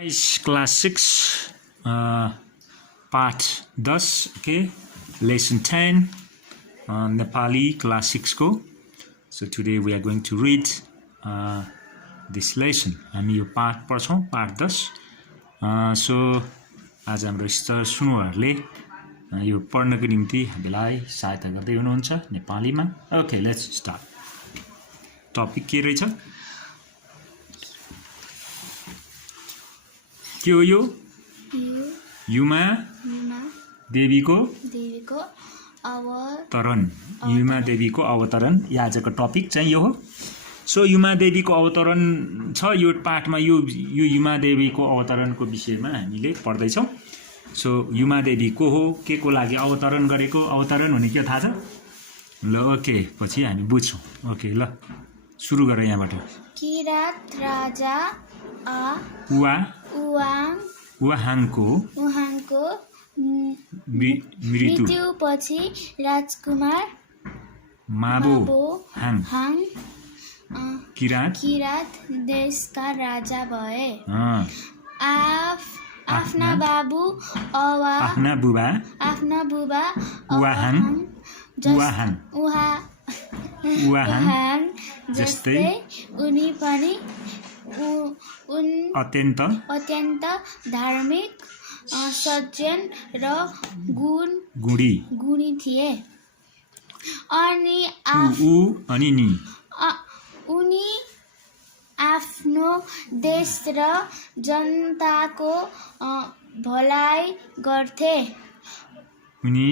Class 6 part 10 okay, lesson 10 Nepali class 6 ko. So today we are going to read this lesson. हामी यो पाठ पढ्छौं पाठ 10. So आज हाम्रो सुनुहरुले यो पढ्नको निम्ति हामीलाई सहायता गर्दै हुनुहुन्छ नेपालीमा. Okay, let's start. टपिक के रहेछ? के हो यो? युमा देवीको अवतरण. युमा देवीको अवतरण यो आजको टपिक चाहिँ यो हो. सो युमा देवीको अवतरण छ यो पाठमा. यो युमा देवीको अवतरणको विषयमा हामीले पढ्दै छौं. सो युमा देवी को हो, के को लागि अवतरण गरेको, अवतरण भने के थाहा छ? ल ओके, पछि हामी बुझ्छौं. ओके ल सुरु गरौँ यहाँबाट. किरात राजा उहाँको मृत्युपछि राजकुमार माबोहाङ किरात देशका राजा भए. आफ्ना बुबा उहाँहाङ जस्तै उनी पनि अत्यन्त धार्मिक, सज्जन र गुणी थिए. उनी आफ्नो देश र जनताको भलाइ गर्थे. उनी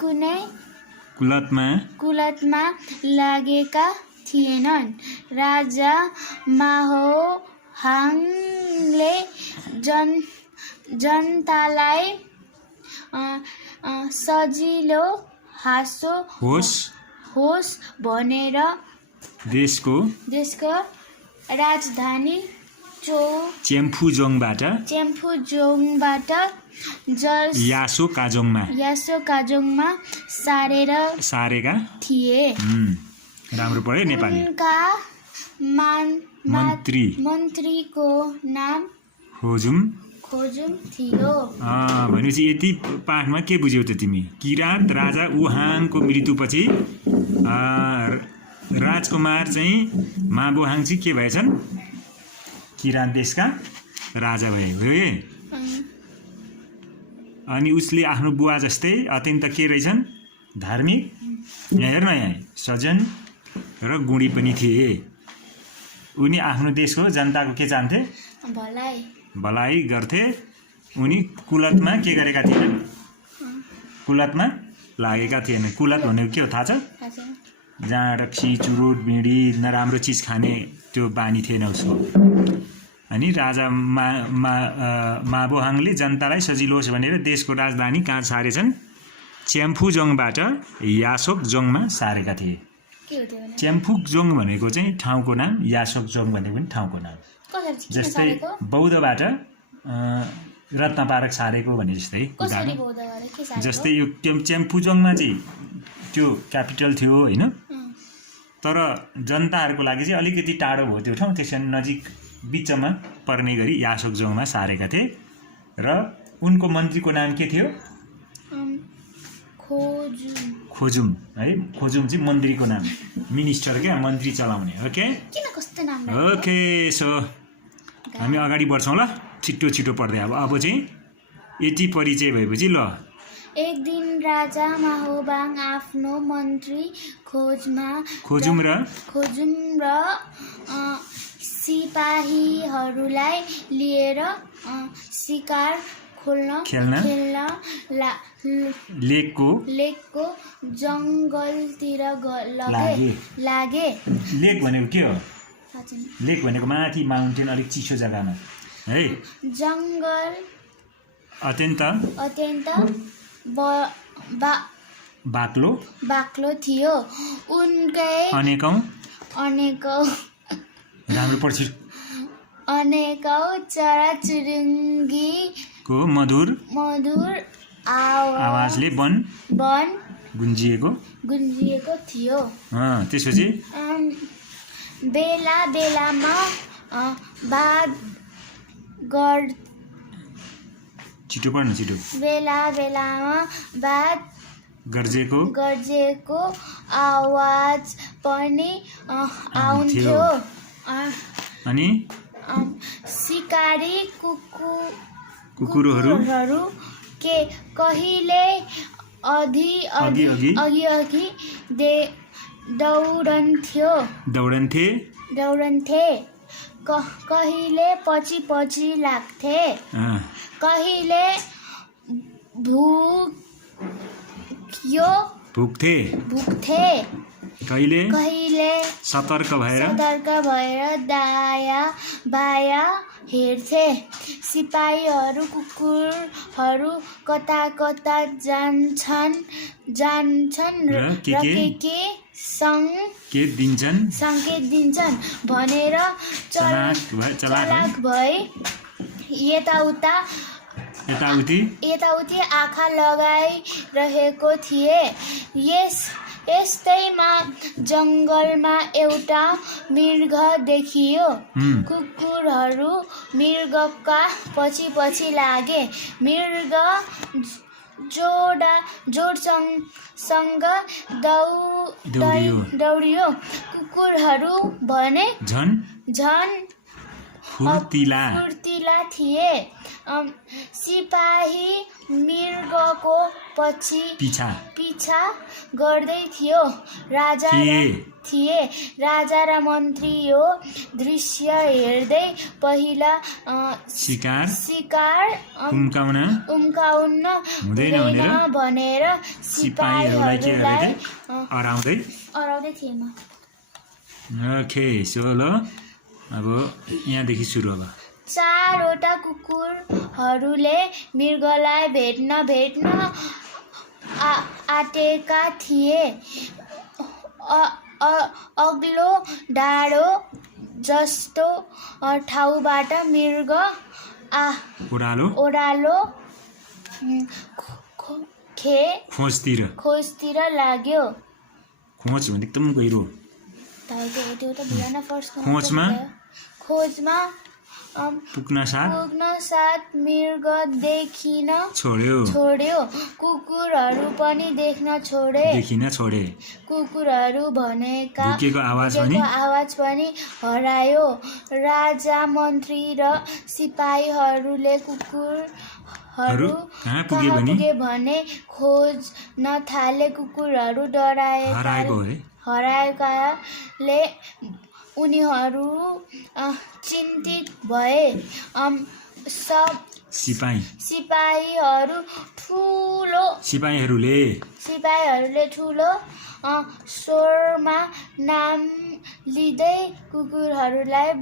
कुनै कुलतमा लागेका थिएनन्. राजा माहोहाङले जनतालाई सजिलो होस् भनेर देशको राजधानी चेम्फुजोङबाट यासोकाजोङमा सारेका थिए. राम्रो पढे नेपाली. उनका मन्त्रीको नाम खोजुम थियो. भनेपछि यति पाठमा के बुझ्यौ त तिमी? किरात राजा उहाँको मृत्युपछि राजकुमार चाहिँ माबोहाङ चाहिँ के भएछन्? किरात देशका राजा भए हो. अनि उसले आफ्नो बुवा जस्तै अत्यन्त के रहेछन्? धार्मिक, यहाँ हेर्न यहाँ, सज्जन र गुणी पनि थिए. उनी आफ्नो देशको जनताको के चाहन्थे? भलाइ गर्थे. उनी कुलतमा के गरेका थिएनन्? कुलतमा लागेका थिएन. कुलत भनेको के हो थाहा छ? जहाँ रक्सी, चुरोट, बिडी, नराम्रो चिज खाने त्यो बानी थिएन उसको. अनि राजा माबोहाङले जनतालाई सजिलो होस् भनेर देशको राजधानी कहाँ सारेछन्? चेम्फुजोङबाट यासोकजोङमा सारेका थिए. चेम्फुजोङ भनेको चाहिँ ठाउँको नाम, यासोकजोङ भनेको पनि ठाउँको नाम. जस्तै बौद्धबाट रत्नपारक सारेको भने जस्तै. जस्तै यो चेम्फुजोङमा चाहिँ त्यो क्यापिटल थियो होइन, तर जनताहरूको लागि चाहिँ अलिकति टाढो भयो त्यो ठाउँ. त्यसैले नजिक बिचमा पर्ने गरी यासोकजोङमा सारेका थिए. र उनको मन्त्रीको नाम के थियो? खोजुम है. खोजुम चाहिँ मन्त्रीको नाम, मिनिस्टर क्या, मन्त्री चलाउने. ओके सो हामी अगाडि बढ्छौँ ल, छिटो पढ्दै. अब चाहिँ यति परिचय भएपछि ल. एक दिन राजा माहोबाङ आफ्नो मन्त्री खोजुम र सिपाहीहरूलाई लिएर शिकार खेल्न लेकको जङ्गलतिर लागे. लेक भनेको के हो? लेक भनेको माथि माउन्टेन, अलिक चिसो जग्गामा है. जङ्गल अत्यन्त बाक्लो थियो. उनकै अनेकौं चराचुरुङ्गीको मधुर आवाजले वन गुन्जिएको थियो. त्यसपछि बेला बेलामा बात गर् छिटो पढ्नु छिटो बेला बेलामा बात गर्जेको आवाज पनि आउँथ्यो अनि शिकारी कुकुरहरू के कहिले अघि दौडन्थे कहिले पछि लाग्थे कहिले भुक्थे कहिले सतर्क भएर दायाँ बायाँ हेर्थे सिपाहीहरू कुकुरहरू कता जान्छन् र के सङ्केत दिन्छन् भनेर चलाक भए यताउति आँखा लगाइरहेको थिए यस्तैमा जङ्गलमा एउटा मृग देखियो कुकुरहरू मृगका पछि लागे मृग जोडसँग दौडियो कुकुरहरू भने झन् फुर्तिला थिए सिपाही मृगको पिछा गर्दै थियो राजा र मन्त्री यो दृश्य हेर्दै पहिला शिकार उम्काउन हुँदैन भनेर सिपाहीहरूलाई अराउँदै थिए ओके सो ल अब यहाँदेखि सुरु अब चारवटा कुकुरहरूले मृगलाई भेट्न आँटेका थिए अग्लो डाँडो जस्तो ठाउँबाट मृग ओह्रालो खोजतिर लाग्यो खोज भने एकदम गहिरो खोजमा पुग्न साथ मृग देखिन छोड्यो कुकुरहरू पनि देख्न छोडे कुकुरहरू भनेका आवाज पनि हरायो राजा मन्त्री र सिपाहीहरूले कुकुरहरू कहाँ पुगे भने खोज्न थाले कुकुरहरू हराएकाले उनीहरू चिन्तित भए सिपाहीहरूले ठुलो स्वरमा नाम लिँदै कुकुरहरूलाई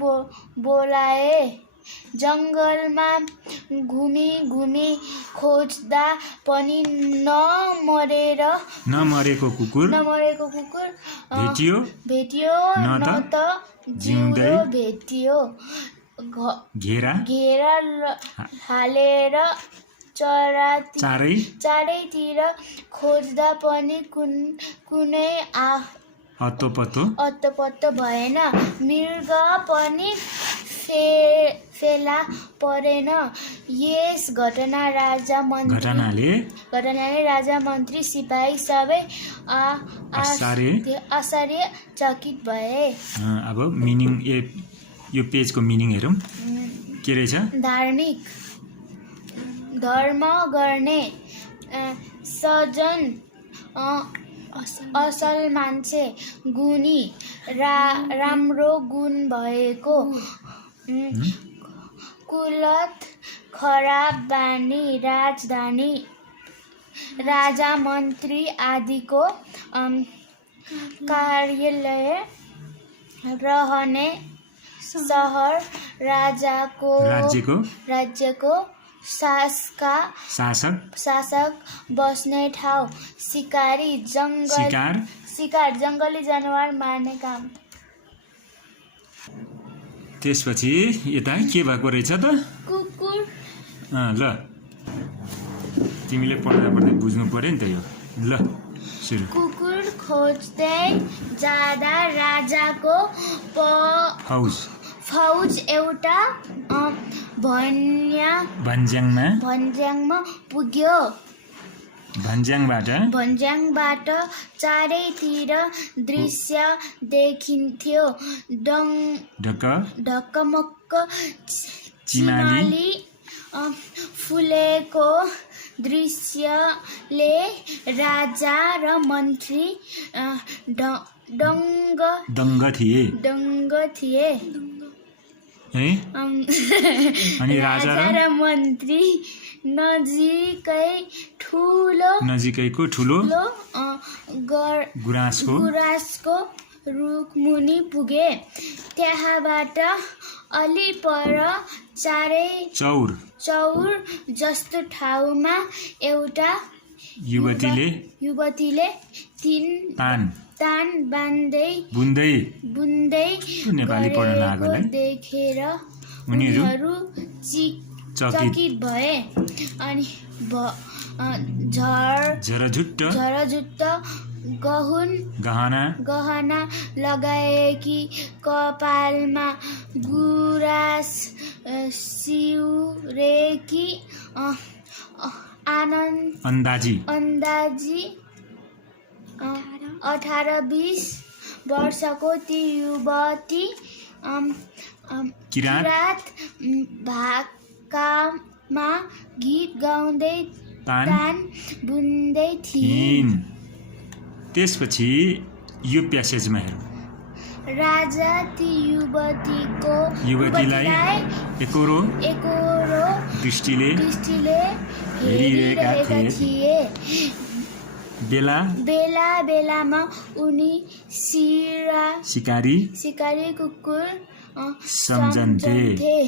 बोलाए जङ्गलमा घुमी खोज्दा पनि नमरेको कुकुर भेटियो न त जिउँदो भेटियो घेरा हालेर चारैतिर खोज्दा पनि कुनै अत्तो भएन मृग पनि फेला परेन यस घटनाले राजा मन्त्री सिपाही सबै आश्चर्यचकित भए अब मिनिङ यो पेजको मिनिङ हेरौँ के रहेछ धर्म गर्ने सजन असल मान्छे गुणी राम्रो गुण भएको कुलत खराब बानी राजधानी राजा मन्त्री आदिको कार्यालय रहने सहर राज्यको शासक बस्ने ठाउँ शिकार जङ्गली जनावर मार्ने काम त्यसपछि यता के भएको रहेछ त कुकुर ल तिमीले पढ्दा बुझ्नु पर्यो नि त यो ल सुरु कुकुर खोज्दै जाँदा राजाको फौज एउटा भन्ज्याङमा पुग्यो। भन्ज्याङबाट चारैतिर दृश्य देखिन्थ्यो। ढकमक्क चिमाली फुलेको दृश्यले राजा र मन्त्री दङ्ग थिए। अनि राजा र मन्त्री नजिकैको ठुलो गुराँसको रुखमुनि पुगे। त्यहाँबाट अलि पर चारै चौर जस्तो ठाउँमा एउटा युवतीले तीन तान बुन्दै नेपाली पढ्न नआएकोलाई देखेर उनीहरू चकित भए। अनि झरझुट्ट गहना लगाएकी, कपालमा गुराँस सिउरेकी अन्दाजी 18-20 वर्षको ती युवती किरात भाकामा गीत गाउँदै तान बुन्दै थिइन्। त्यसपछि यो प्यासेजमा हेरौँ। राजा ती युवतीलाई एकोरो दृष्टिले हेरिरहेका थिए। बेलामा उनी शिकारी कुकुर सम्झन्थे।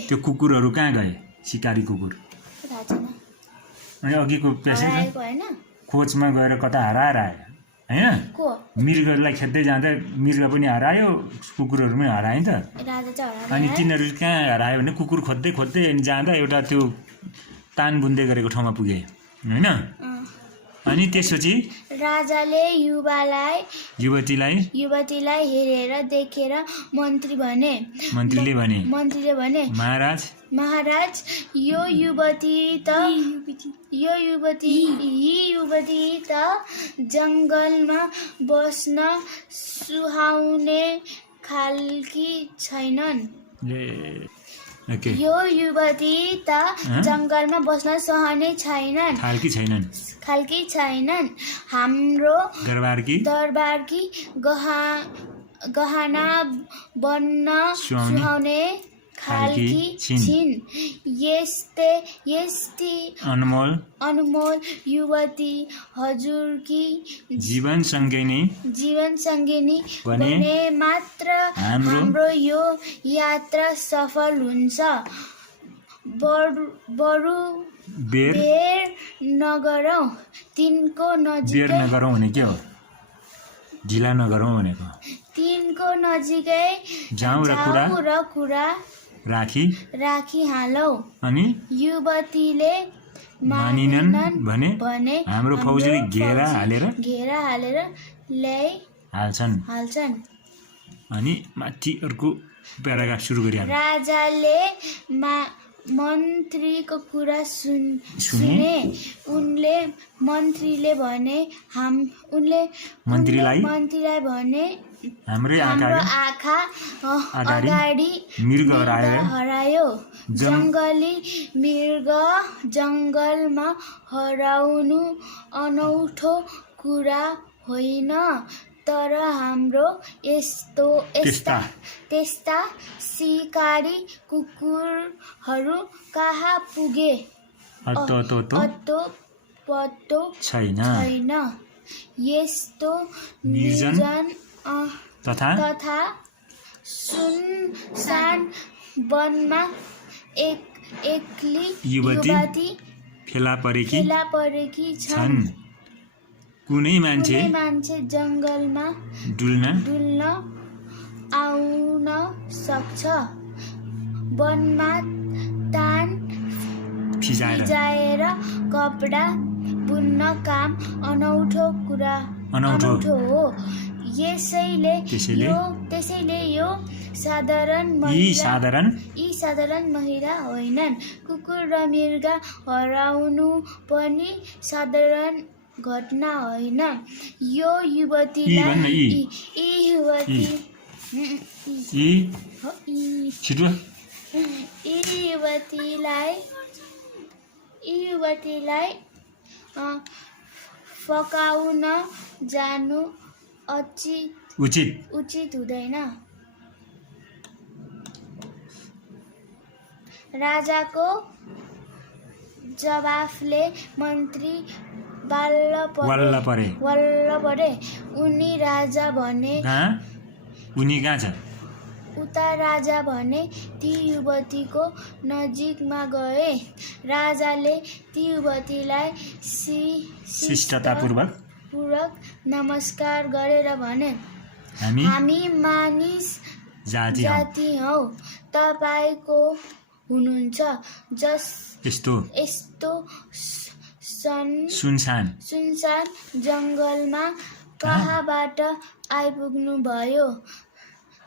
त्यो कुकुरहरू कहाँ गए? शिकारी कुकुर अनि अघिको प्यासेज खोजमा गएर कता हराएर आयो हैन? मृगलाई खेद्दै जाँदा मृग पनि हरायो, कुकुरहरू पनि हरायो नि त। अनि तिनीहरू कहाँ हरायो भने कुकुर खोज्दै जाँदा एउटा त्यो तान बुन्दै गरेको ठाउँमा पुगे हैन? अनि त्यसपछि राजाले युवतीलाई हेरेर देखेर मन्त्रीले भने महाराज यो युवती त जङ्गलमा बस्न सुहाउने खालकी छैनन्। यो युवती त जङ्गलमा बस्न सुहाउने खालकी छैनन्। हाम्रो दरबारकी गहना बन्न सुहाउने खालकी छिन्। यस्ती अनमोल युवती हजुरकी जीवनसङ्गिनी भने मात्र हाम्रो यो यात्रा सफल हुन्छ। बरु बेर नगरौँ, तिनको नजिकै जाउँ र कुरा राखी हालौँ। अनि युवतीले मानिनन् भने हाम्रो फौजले घेरा हालेर ल्याइ हाल्छन्। अनि माथि अर्को प्याराग्राफ सुरु गरिहाल्नु। राजाले मन्त्रीको कुरा सुने। मन्त्रीले भने हाम्रो आँखा अगाडि मृग हरायो। जङ्गली मृग जङ्गलमा हराउनु अनौठो कुरा होइन, तर हाम्रो त्यस्ता शिकारी कुकुरहरू कहाँ पुगे पत्तो छैन। यस्तो निर्जन तथा सुनसान वनमा एक्ली युवती फेला परेकी छन्। कुनै मान्छे जङ्गलमा डुल्न आउन सक्छ। वनमा तान फिजाएर कपडा बुन्न काम अनौठो कुरा अनौठो हो। त्यसैले त्यसैले यो साधारण यी साधारण महिला होइनन्। कुकुर र मृगा हराउनु पनि साधारण घटना होइन। यो युवतीलाई फकाउन जानु उचित हुँदैन। राजाको जवाफले मन्त्री वल्ल परे। उनी कहाँ छ? उता राजा भने ती युवतीको नजिकमा गए। राजाले ती युवतीलाई शिष्टतापूर्वक नमस्कार गरेर भने, हामी मानिस जाति हौ। तपाईको हुनुहुन्छ यस्तो सुनसान जङ्गलमा कहाँबाट आइपुग्नु भयो?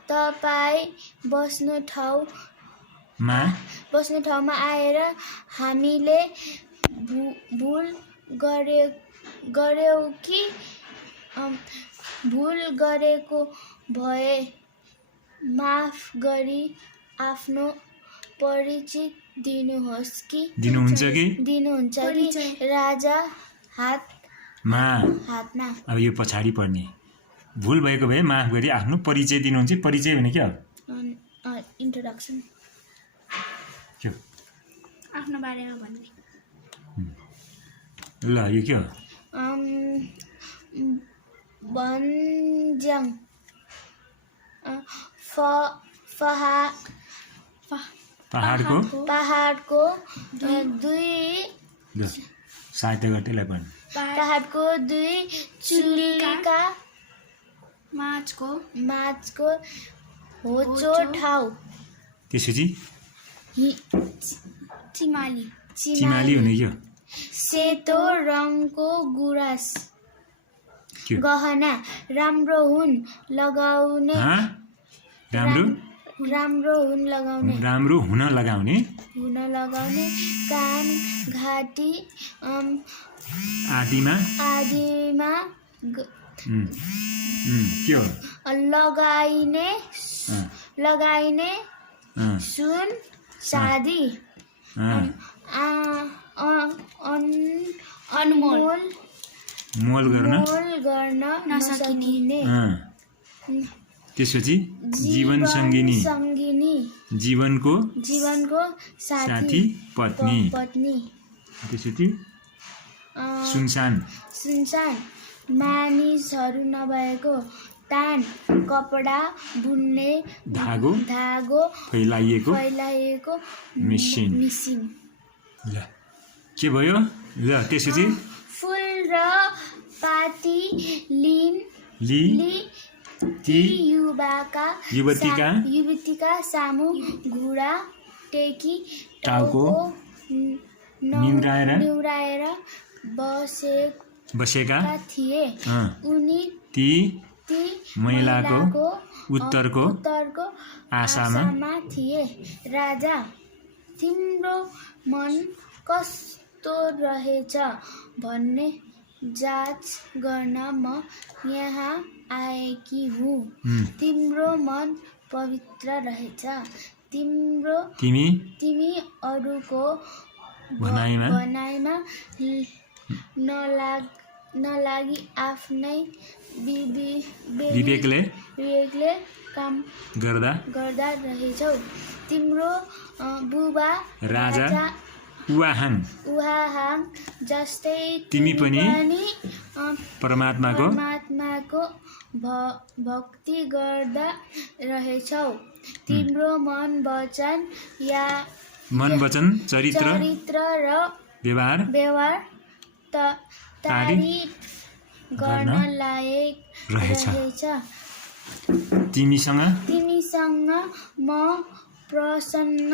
तपाईँ बस्नु ठाउँमा आएर हामीले भुल गर्यौं कि? भुल गरेको भए माफ गरी आफ्नो परिचय दिनुहुन्छ कि? राजा हातमा। अब यो पछाडि पर्ने भुल भएको भए माफ गरी आफ्नो परिचय दिनुहुन्छ। परिचय भने के हो? इन्ट्रोडक्सन, के हो? आफ्नो बारेमा भन्ने। ल यो के हो? भन्ज्याङ पहाडको दुई साहित्य गर्दैलाई पनि पहाडको दुई चुलीका माझको होचो ठाउँ। त्यसपछि चिमाली हुने के हो? सेतो रङको गुराँस गहना राम्रो हुन लगाउने कान घाँटी आदिमा के हो? लगाइने सुन चाँदी मोल गर्न नसकिने। त्यसपछि जीवन सङ्गिनी जीवनको साथी पत्नी। त्यसपछि सुनसान मानिसहरू नभएको तान कपडा बुन्ने धागो फैलाइएको मेसिन। ल के भयो? ल त्यसपछि फुल र पाती ती युवतीका सामु घुँडा टेकी टाउको निहुराएर बसेका थिए। उनी ती महिलाको उत्तरको आशामा थिए। राजा, तिम्रो मन कस्तो रहेछ भन्ने जाँच गर्न म यहाँ आएकी हुँ। तिम्रो मन पवित्र रहेछ। तिमी अरूको भनाइमा नलागी आफ्नै विवेकले काम गर्दा रहेछौ। तिम्रो बुबा राजा उहाहाङ जस्तै तिमी पनि परमात्माको भक्ति गर्दा रहेछौ। तिम्रो मन वचन चरित्र र व्यवहार तारिफ गर्न लायक रहेछ। तिमीसँग म प्रसन्न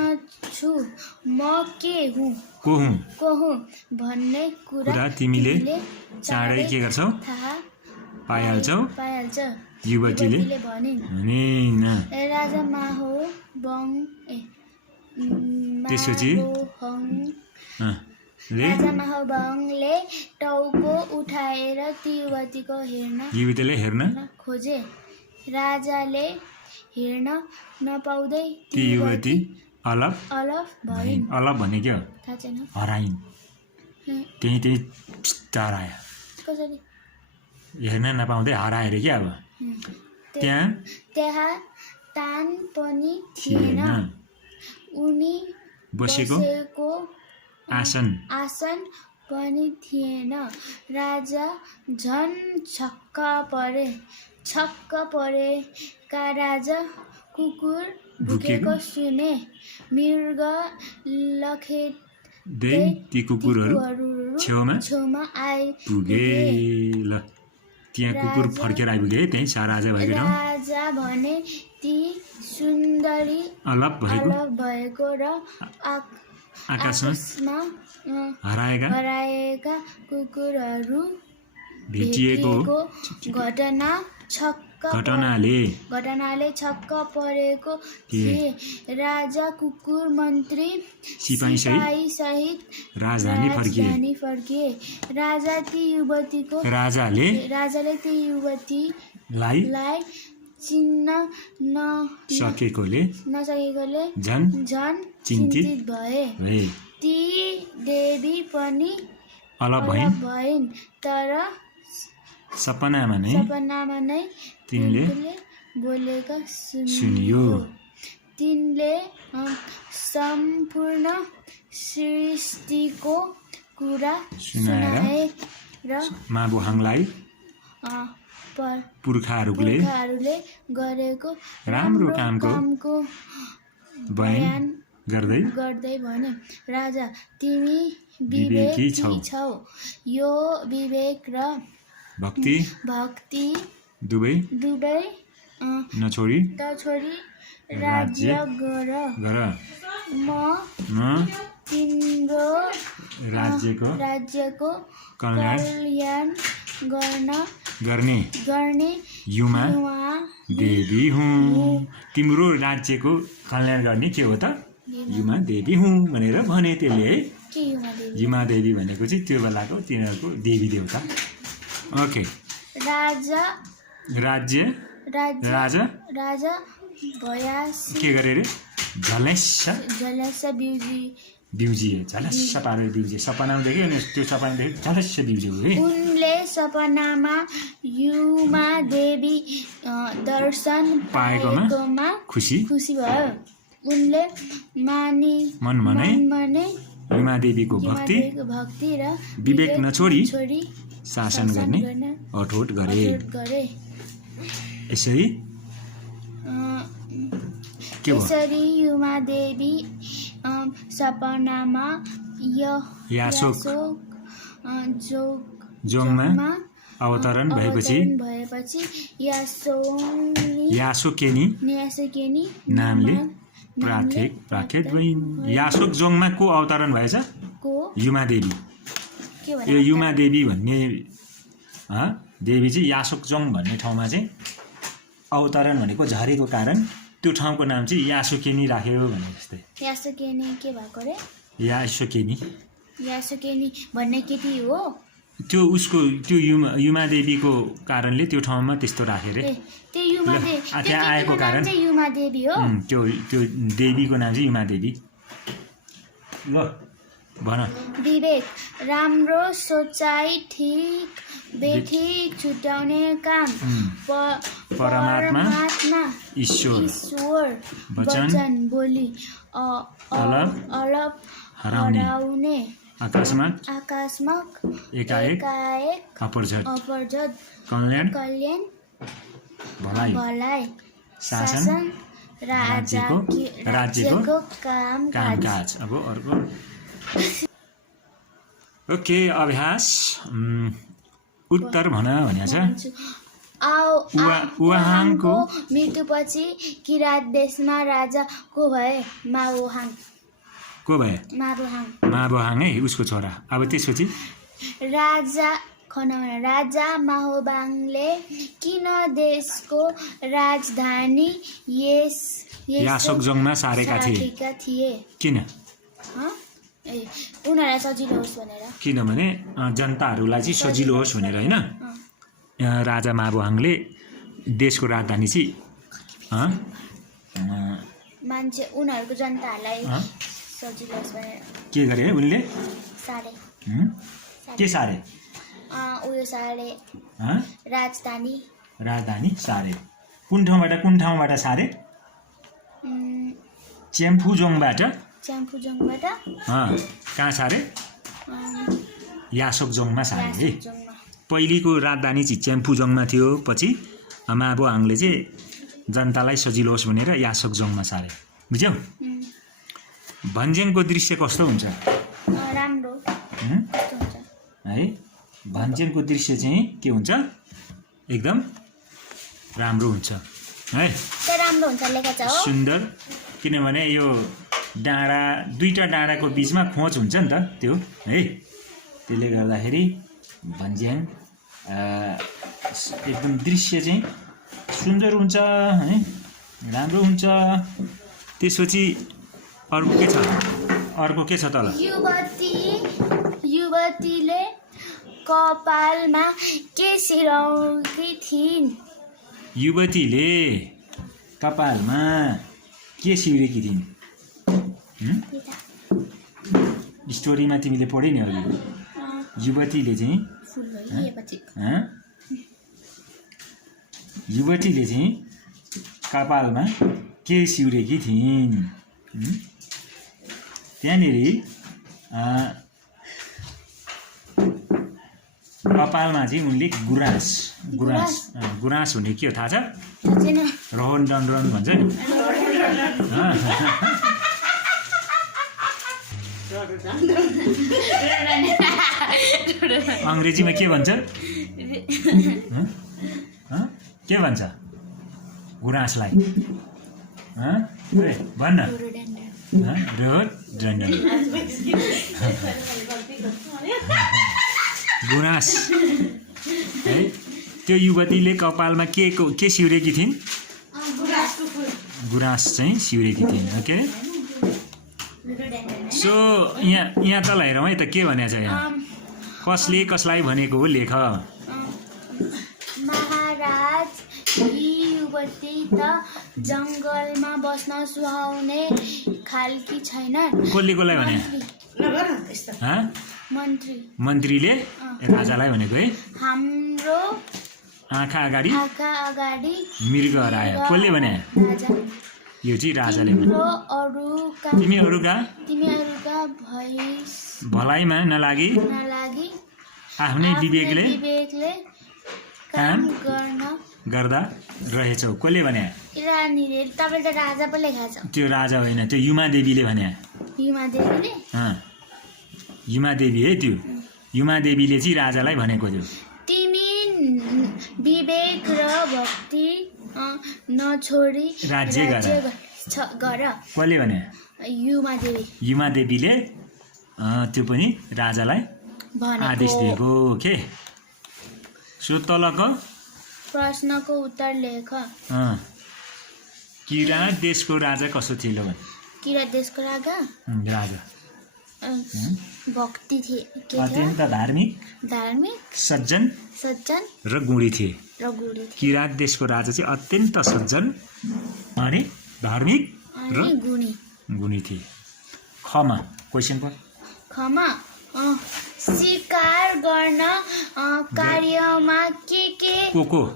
छु। म को हुँ भन्ने कुरा तिमीले चाँडै के गर्छौ? थाहा पाइहाल्छौ पाइहाल्छ युवतीले भनिन् भनिन् राजा माहो बङ त्यसपछि राजा माहोबङले टाउको उठाएर ती युवतीको युवतीले हेर्न खोजे राजाले हेर्न नपाउँदै ती युवती अलप भइन् अलप भने के हो थाहा छैन हराइन् त्यही हरायो कसरी हेर्न नपाउँदै हरायो अरे क्या अब त्यहाँ तान पनि थिएन उनी बसेको आसन पनि थिएन राजा झन् छक्क परेका राजा कुकुर भुकेको सुने मृग लखेट्दै ती कुकुरहरू छेउमा आइपुगे ल त्यहाँ कुकुर फर्केर आइपुगे त्यही राजा भएको ठाउँ राजा भने ती सुन्दरी अलप भएको र आकाशमा हराएका कुकुरहरू भेटिएको घटनाले छक्क परेको थिए राजा कुकुर मन्त्री सिपाही सहित राजधानी फर्किए राजाले ती युवतीलाई चिन्न नसकेकोले झन् चिन्तित भए ती देवी पनि अलप भइन् तर सपनामा नै तिनले बोलेका सुनियो तिनले सम्पूर्ण सृष्टिको कुरा सुनाएर माबुहाङलाई पुर्खाहरूले गरेको राम्रो कामको बयान गर्दै भने राजा तिमी विवेकी छौ यो विवेक र भक्ति दुवै नछोडी राज्य गर म तिम्रो राज्यको कल्याण गर्ने युमा देवी हुँ तिम्रो राज्यको कल्याण गर्ने के हो त युमा देवी हुँ भनेर भने त्यसले है युमा देवी भनेको चाहिँ त्यो बेलाको तिनीहरूको देवी देवता ओके राजा के गरे रे झलस्स बिउजिए झलस्स पारेर बिउजिए सपनामा देख्यो अनि त्यो सपना देख्यो झलस्स बिउजियो है उनले सपनामा युमा देवी दर्शन पाएकोमा खुसी भयो उनले मनै युमा देवीको भक्ति र विवेक नछोडी शासन गर्ने अठोट गरे यसरी युमा देवी सपनामा जोङमा अवतरण भएपछि यासोकेनी नामले प्रख्यात भइन् यासोक जोङमा को अवतरण भएछ युमा देवी यो युमा देवी भन्ने देवी चाहिँ यासोकजोङ भन्ने ठाउँमा चाहिँ अवतरण भनेको झरेको कारण त्यो ठाउँको नाम चाहिँ यासोकेनी राख्यो भने जस्तै यासोकेनी के भएको रे यासोकेनी भन्ने केटी हो त्यो उसको त्यो युमा देवीको कारणले त्यो ठाउँमा त्यस्तो राखे रे त्यहाँ आएको कारण युमा देवी हो त्यो देवीको नाम चाहिँ युमा देवी ल भन विवेक राम्रो सोचाइ ठीक बेठिक छुट्याउने काम परमात्मा ईश्वर वचन बोली अलप हराउने आकाशमा एकाएक अपरझट कल्याण भलाइ शासन राज्यको कामकाज अब अर्को ओके अभ्यास उत्तर भन भनेको छ उहाँको मृत्युपछि किरात देशमा राजा को भए माबुहाङ है उसको छोरा अब त्यसपछि खनाउन राजा माहोबाङले किन देशको राजधानी यासोकजोङमा सारेका थिए? किन? उनीहरूलाई सजिलो होस् भनेर। किनभने जनताहरूलाई चाहिँ सजिलो होस् भनेर होइन। राजा माबुहाङले देशको राजधानी चाहिँ मान्छे उनीहरूको जनताहरूलाई सजिलो होस् भनेर के गरे उनले? सारे। के सारे? उयो सारे राजधानी सारे। कुन ठाउँबाट सारे? चेम्फुजोङबाट। कहाँ सारे? यासोकजोङमा सारे है। पहिलेको राजधानी चाहिँ चेम्फुजोङमा थियो, पछि माबुहाङले चाहिँ जनतालाई सजिलो होस् भनेर यासोकजोङमा सारे। बुझ्यौ? भन्ज्याङको दृश्य कस्तो हुन्छ? राम्रो है। भन्ज्याङको दृश्य चाहिँ के हुन्छ? एकदम राम्रो हुन्छ है। राम्रो हुन्छ लेखा छ हो। सुन्दर, किनभने यो डाँडा दुईटा डाँडाको बिचमा खोज हुन्छ नि त त्यो है। त्यसले गर्दाखेरि भन्ज्याङ एकदम दृश्य चाहिँ सुन्दर हुन्छ है, राम्रो हुन्छ। त्यसपछि अर्को के छ तल? युवतीले कपालमा के सिराउकी थिइन्? युवतीले कपालमा के सिउरेकी थिइन्? स्टोरीमा तिमीले पढ्यौ नि अघि। युवतीले चाहिँ कपालमा के सिउरेकी थिइन्? त्यहाँनिर कपालमा चाहिँ उनले गुराँस हुने के हो थाहा छ? रोहन डन्डन भन्छ नि। अङ्ग्रेजीमा के भन्छ? के भन्छ गुराँसलाई? भन्न। गुराँस है। त्यो युवतीले कपालमा के सिउरेकी थिइन्? गुराँस चाहिँ सिउरेकी थिइन्। ओके, सो यहाँ तल हेरौँ है त के भनेको छ यहाँ। कसले कसलाई भनेको हो लेख। महाराज, यी युवती त जङ्गलमा बस्न सुहाउने खालकी छैन। कसले कसलाई भने? मन्त्रीले राजालाई भनेको है। हाम्रो आँखा अगाडि मृग हरायो। कसले भने? यो चाहिँ राजाले भने। तिमीहरूका भलाइमा नलागी आफ्नै विवेकले काम गर्दा रहेछौ। कसले भने? तपाईँले त राजा पो लेखाएको छ। त्यो राजा होइन, त्यो युमादेवीले भने। युमादेवी है त्यो। युमादेवीले चाहिँ राजालाई भनेको थियो। तिमी विवेक र भक्ति नछोडी राज्य गर। कसले भने? युमादेवीले त्यो पनि राजालाई आदेश दिएको के। सो तलको प्रश्नको उत्तर लेख। किराँत देशको राजा कसो थियो? किराँत देशको राजा भक्ति थिए, अत्यन्त धार्मिक सज्जन र गुणी थिए। किराँत देशको राजा चाहिँ अत्यन्त सज्जन अनि धार्मिक र गुणी थिए। खमा क्वेसन पर खमा शिकार गर्न कार्यमा को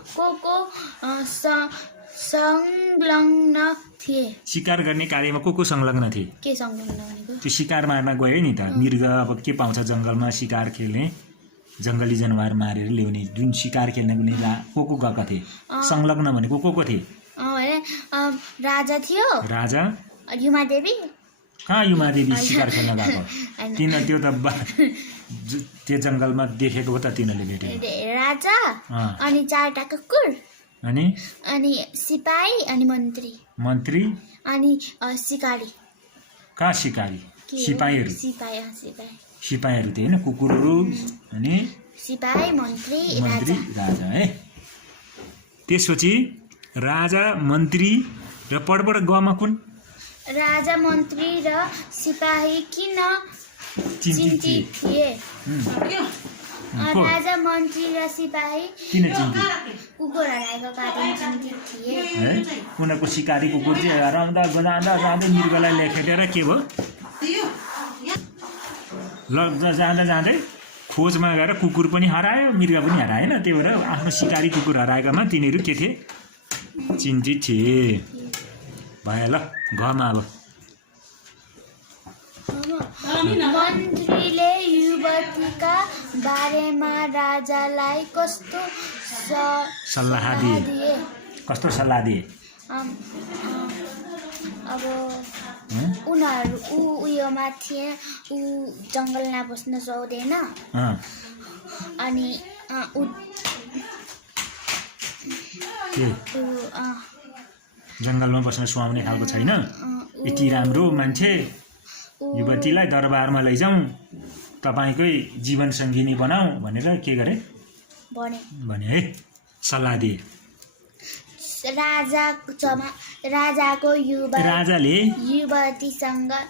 संलग्न थिए? शिकार गर्ने कार्यमा को संलग्न थिए? के संलग्न भनेको? त्यो शिकार मार्न गयो नि त। मृग अब के पाउँछ जङ्गलमा शिकार खेल्ने, जङ्गली जनावर मारेर ल्याउने, जुन शिकार खेल्ने पनि को गएका थिए? संलग्न भनेको को थिए? राजा थियो। राजा। युमादेवी? कहाँ युमादेवी शिकार खेल्न गएको? त्यो त त्यो जङ्गलमा देखेको हो त तिनीहरूले भेटे। राजा अनि 4टा कुकुर अनि सिपाही अनि मन्त्री अनि सिकारी। कहाँ सिकारी? सिपाहीहरू थिए होइन, कुकुरहरू अनि सिपाही मन्त्री मन्त्री राजा राजा है। त्यसपछि राजा मन्त्री र पढबाट गमा कुन राजा मन्त्री र सिपाही किन चिन्तित चिन्तित थिए को राजा मन्त्री र सिपाही किन चिन्तित कुकुर हराएको कारण चिन्तित थिए है उनीहरूको सिकारी कुकुर चाहिँ हराउँदा जाँदै मृगलाई लेखेर के भयो जाँदा जाँदै खोजमा गएर कुकुर पनि हरायो मृग पनि हराएन। त्यही भएर आफ्नो सिकारी कुकुर हराएकामा तिनीहरू के थिए चिन्तित थिए। भयो ल घरमा अब मन्त्रीले युवतीका बारेमा राजालाई कस्तो सल्लाह दिए कस्तो सल्लाह दिए अब उनीहरू उयोमा थिए ऊ जङ्गलमा बस्न सक्दैन अनि जङ्गलमा बस्न सुहाउने खालको छैन यति राम्रो मान्छे युवतीलाई दरबारमा लैजाउँ तपाईँकै जीवन सङ्गिनी बनाऊ भनेर के गरे भने है सल्लाह दिए। राजाको राजाले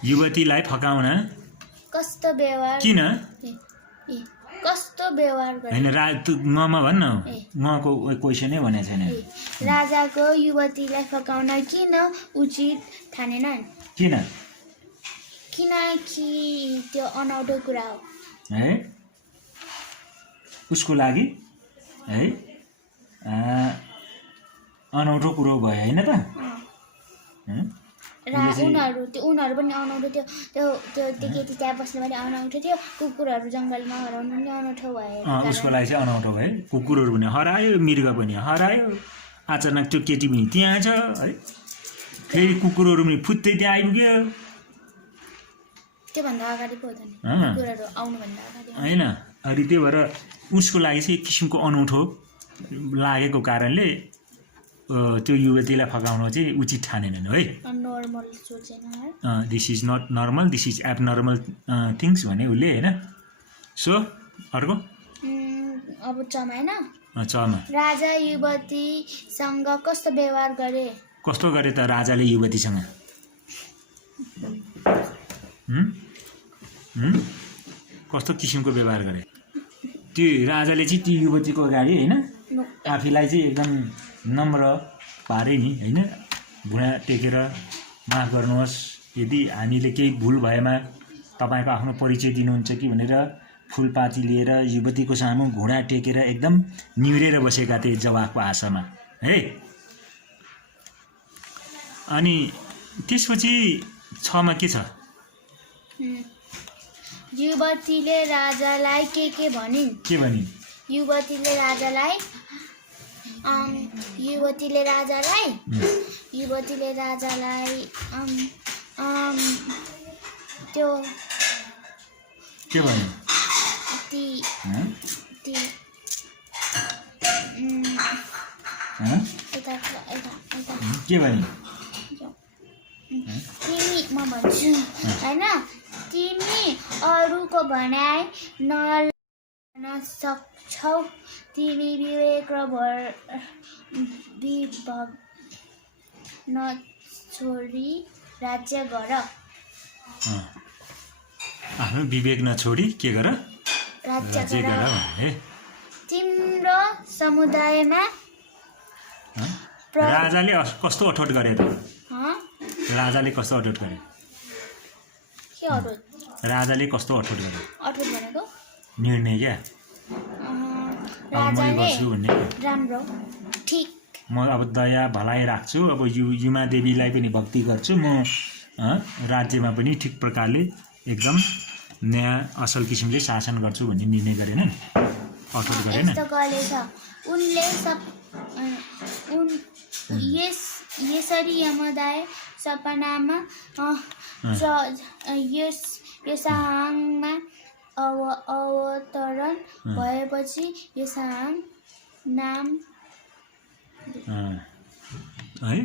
युवतीलाई फकाउन कस्तो व्यवहार किन कस्तो व्यवहार होइन ममा भन्न मको क्वेसनै भनेको छैन। राजाको युवतीलाई फकाउन किन उचित ठानेनन् किनकि त्यो अनौठो कुरा हो है उसको लागि है अनौठो कुरो भयो होइन त उनीहरू पनि अनौठो त्यो केटी त्यहाँ बस्ने पनि अनौठो थियो कुकुरहरू जङ्गलमा हराउनु पनि अनौठो भयो उसको लागि चाहिँ अनौठो भयो कुकुरहरू पनि हरायो मृग पनि हरायो अचानक त्यो केटी पनि त्यहाँ छ है फेरि कुकुरहरू पनि फुत्तै त्यहाँ आइपुग्यो त्योभन्दा अगाडि पो होइन अनि त्यही भएर उसको लागि चाहिँ एक किसिमको अनौठो लागेको कारणले त्यो युवतीलाई फकाउन चाहिँ उचित ठानेनन् है। This is not normal this is abnormal things भने उसले होइन। सो अर्को अब चमा राजा युवतीसँग कस्तो व्यवहार गरे त राजाले युवतीसँग कस्तो किसिमको व्यवहार गरे त्यो राजाले चाहिँ त्यो युवतीको अगाडि होइन आफूलाई चाहिँ एकदम नम्र पारे नि होइन भुँडा टेकेर माफ गर्नुहोस् यदि हामीले केही भुल भएमा तपाईँको आफ्नो परिचय दिनुहुन्छ कि भनेर फुलपाती लिएर युवतीको सामु घुँडा टेकेर एकदम निहुरेर बसेका थिए जवाफको आशामा है। अनि त्यसपछि 6मा के छ युवतीले राजालाई के भनिन् युवतीले राजालाई त्यो के भन्यो के भन्यो तिमी म भन्छु हैन तिमी अरूको भनाइ नलिन सक्छौ तिमी विवेक र विभग नछोडी राज्य गर आफ्नो विवेक नछोडी के गर राज्य गर भने तिम्रो समुदायमा राजाले कस्तो अठोट गरे त राजाले कस्तो अठोट गरे राजाले कस्तो अठोट गरे अठोट भनेको निर्णय क्या राजाले राम्रो ठीक म अब दया भलाइ राख्छु अब युमा देवीलाई पनि भक्ति गर्छु म राज्यमा पनि ठिक प्रकारले एकदम नयाँ असल किसिमले शासन गर्छु भन्ने निर्णय गरेन अठोट गरेन यसरी यमदाय सपनामा यसाङमा अवतरण भएपछि यसाङ नाम है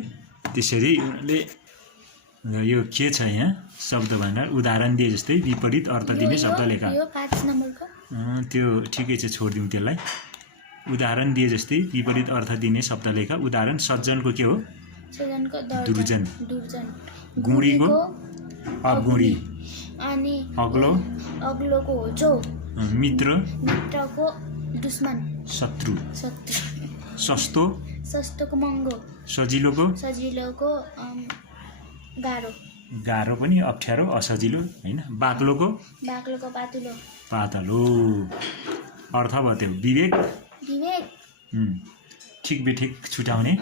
त्यसरी उनले यो के छ यहाँ शब्द भण्डार उदाहरण दिए जस्तै विपरीत अर्थ दिने शब्द लेखा यो 5 नम्बरको त्यो ठिकै छ, छोडिदिउँ त्यसलाई। उदाहरण दिए जस्तै विपरीत अर्थ दिने शब्दलेख। उदाहरण सज्जनको के हो? सजनको दुर्जन। दुर्जन। गुँडीको अगुँडी। अनि अग्लो अग्लोको होचो। मित्र मित्रको दुश्मन। शत्रु। शत्रु। सस्तो सस्तोको महँगो। सजिलोको सजिलोको गाह्रो। गाह्रो पनि अप्ठ्यारो असजिलो होइन। बाक्लोको बाक्लोको पातुलो। पातलो। अर्थ भयो त्यो विवेक विवेक। ठिक बेठिक छुटाउने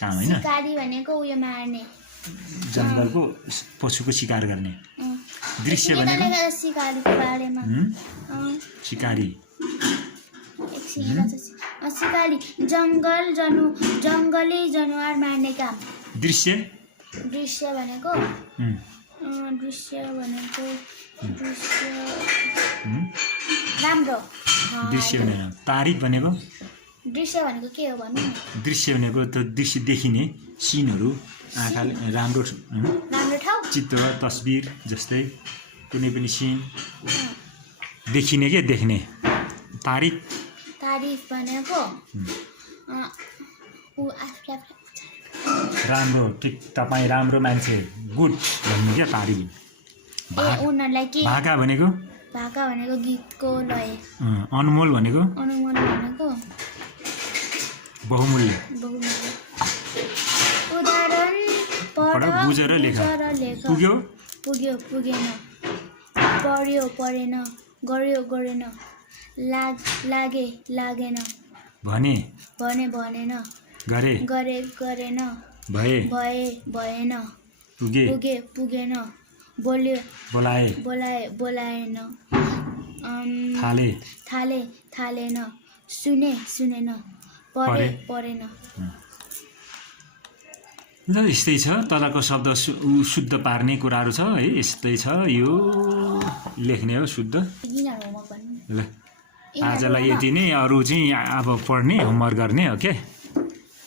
काम होइन। शिकारी भनेको उयो मार्ने। जङ्गलको पशुको शिकार गर्ने। दृश्य भनेको शिकारीको बारेमा। शिकारी। शिकारी जङ्गली जनावर मार्ने काम। दृश्य दृश्य भनेको राम्रो। दृश्य भनेको तारिफ भनेको दृश्य भनेको के हो भन्नु? दृश्य भनेको त दृश्य देखिने सिनहरू, आँखाले राम्रो राम्रो ठाउँ, चित्र तस्बिर जस्तै कुनै पनि सिन देखिने के देख्ने। तारिफ भनेको राम्रो, ठिक, तपाईँ राम्रो मान्छे, गुड भन्ने क्या तारिफ। उनीहरूलाई के? भाका भनेको गीतको लय। अनमोल भनेको बहुमूल्य। उदाहरण पढ, बुझेर लेख। पुग्यो पुगेन, पढ्यो पढेन, गर्यो गरेन, लागेन, भनेन, गरेन, भएन, पुगेन, बोलाएन, थालेन, सुनेन, पढेन। ल यस्तै छ। तलको शब्द शुद्ध पार्ने कुराहरू छ है, यस्तै छ। यो लेख्ने हो शुद्ध। ल आजलाई यति नै। अरू चाहिँ अब पढ्ने, होमवर्क गर्ने। ओके,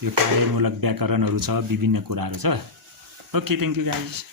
यो कार्यमूलक व्याकरणहरू छ, विभिन्न कुराहरू छ। Okay, thank you guys.